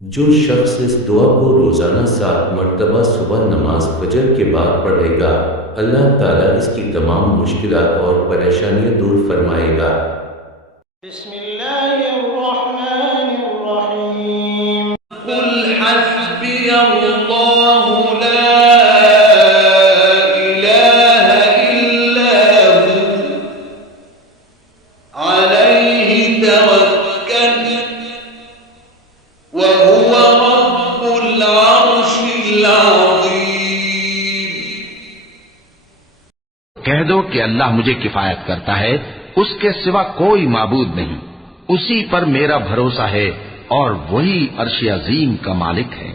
जो शख्स इस दुआ को रोज़ाना 7 मरतबा सुबह नमाज फजर के बाद पढ़ेगा, अल्लाह ताला इसकी तमाम मुश्किलात और परेशानियां दूर फरमाएगा। बिस्मिल्लाहिर्रहमानिर्रहीम। कुल हस्बियल्लाहु ला इलाहा इल्ला हु अलैहि तवक्कल व हुवा रब्बुल अर्शिल अज़ीम। कह दो कि अल्लाह मुझे किफायत करता है, उसके सिवा कोई माबूद नहीं, उसी पर मेरा भरोसा है और वही अर्श अजीम का मालिक है।